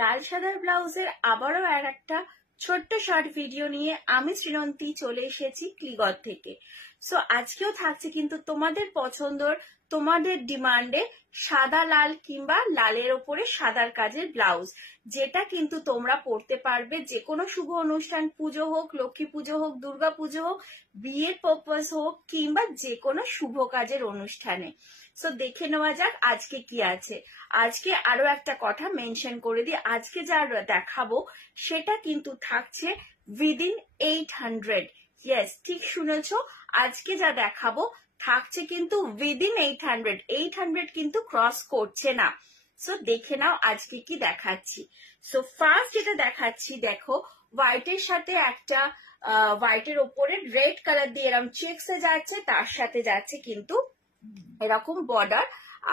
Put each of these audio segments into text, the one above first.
লাল সাদার ব্লাউজের আবারও আর একটা ছোট্ট শর্ট ভিডিও নিয়ে আমি শ্রীনন্তী চলে এসেছি ক্লিগর থেকে। সো আজকেও থাকছে কিন্তু তোমাদের পছন্দর, তোমাদের ডিমান্ডে সাদা লাল কিংবা লালের ওপরে সাদার কাজের ব্লাউজ, যেটা কিন্তু তোমরা পরতে পারবে যে কোনো শুভ অনুষ্ঠান, পুজো হোক, লক্ষ্মী পুজো হোক, দুর্গা পুজো হোক, বিয়ের পারপাস হোক কিংবা যে কোনো শুভ কাজের অনুষ্ঠানে। সো দেখে নেওয়া যাক আজকে কি আছে। আজকে আরো একটা কথা মেনশন করে দিই, আজকে যা দেখাবো সেটা কিন্তু থাকছে উইদিন 800। ইয়েস, ঠিক শুনেছো, আজকে যা দেখাবো থাকছে কিন্তু উইদিন 800 কিন্তু ক্রস করছে না। সো দেখে নাও আজকে কি দেখাচ্ছি। সো ফার্স্ট যেটা দেখাচ্ছি, দেখো হোয়াইটের সাথে একটা হোয়াইটের ওপরে রেড কালার দিয়ে এরকম চেক্সে যাচ্ছে, তার সাথে যাচ্ছে কিন্তু এরকম বর্ডার,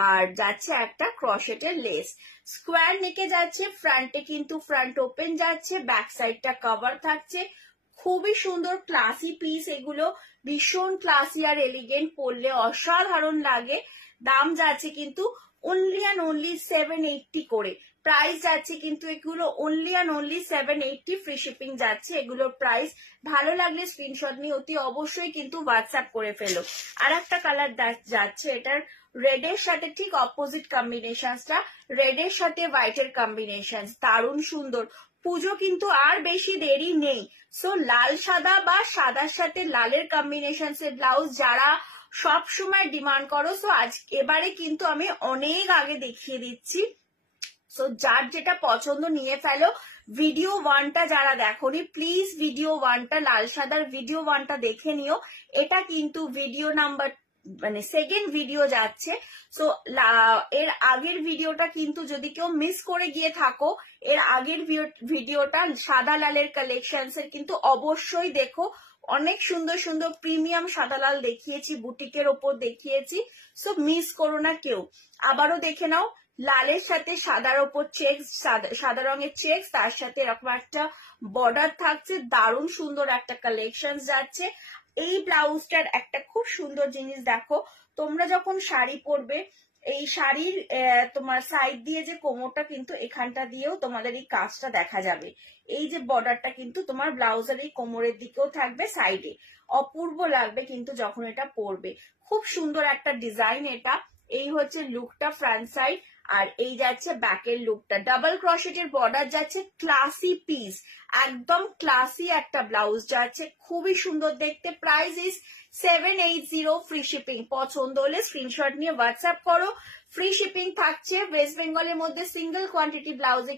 আর যাচ্ছে একটা ক্রশেটের লেস, স্কোয়ার নেকে যাচ্ছে, ফ্রন্টে কিন্তু ফ্রন্ট ওপেন যাচ্ছে, ব্যাক সাইডটা কভার থাকছে। খুবই সুন্দর ক্লাসি পিস এগুলো, ভীষণ ক্লাসি আর এলিগেন্ট, পরলে অসাধারণ লাগে। দাম যাচ্ছে কিন্তু অনলি অ্যান্ড অনলি 780 করে, প্রাইস যাচ্ছে কিন্তু এগুলো only and only 780, free shipping যাচ্ছে এগুলোর প্রাইস। ভালো লাগলে স্ক্রিনশট নিয়ে অতি অবশ্যই কিন্তু হোয়াটসঅ্যাপ করে ফেলো। আর একটা কালার যাচ্ছে, এটার রেডের সাথে ঠিক অপোজিট কম্বিনেশনটা, রেডের সাথে হোয়াইটের কম্বিনেশন দারুণ সুন্দর। পুজো কিন্তু আর বেশি দেরি নেই। সো লাল সাদা বা সাদার সাথে লালের কম্বিনেশন এর ব্লাউজ যারা সব সময় ডিমান্ড করো, সো আজ এবারে কিন্তু আমি অনেক আগে দেখিয়ে দিচ্ছি। সো যার যেটা পছন্দ নিয়ে ফেলো। ভিডিও 1টা যারা দেখোনি প্লিজ ভিডিও 1টা, লাল সাদার ভিডিও 1টা দেখে নিও। এটা কিন্তু ভিডিও নাম্বার মানে সেকেন্ড ভিডিও যাচ্ছে। সো এর আগের ভিডিওটা কিন্তু যদি কেউ মিস করে গিয়ে থাকো, এর আগের ভিডিওটা সাদা লালের কালেকশনস এর কিন্তু অবশ্যই দেখো। অনেক সুন্দর সুন্দর প্রিমিয়াম সাদা লাল দেখিয়েছি, বুটিকের ওপর দেখিয়েছি। সো মিস করো না কেউ, আবারও দেখে নাও। লালের সাথে সাদার ওপর চেক্স, সাদা রঙের চেক্স, তার সাথে এরকম একটা বর্ডার থাকছে, দারুণ সুন্দর একটা কালেকশন যাচ্ছে। এই ব্লাউজটার একটা খুব সুন্দর জিনিস দেখো, তোমরা যখন শাড়ি পরবে, এই শাড়ির তোমার সাইড দিয়ে যে কোমরটা কিন্তু এখানটা দিয়েও তোমাদের এই কাজটা দেখা যাবে। এই যে বর্ডারটা কিন্তু তোমার ব্লাউজের এই কোমরের দিকেও থাকবে, সাইডে অপূর্ব লাগবে কিন্তু যখন এটা পরবে। খুব সুন্দর একটা ডিজাইন এটা। এই হচ্ছে লুকটা ফ্রন্ট সাইড, আর এই যাচ্ছে ব্যাকের লুকটা। ডাবল ক্রশেটের বর্ডার যাচ্ছে, ক্লাসি পিস, একদম ক্লাসি একটা ব্লাউজ যাচ্ছে, খুবই সুন্দর দেখতে। Price is 780, free shipping. পছন্দ হলে স্ক্রিনশট নিয়ে হোয়াটসঅ্যাপ করো। ফ্রি শিপিং থাকছে। ওয়েস্ট বেঙ্গলের মধ্যে সিঙ্গেল কোয়ান্টিটি ব্লাউজে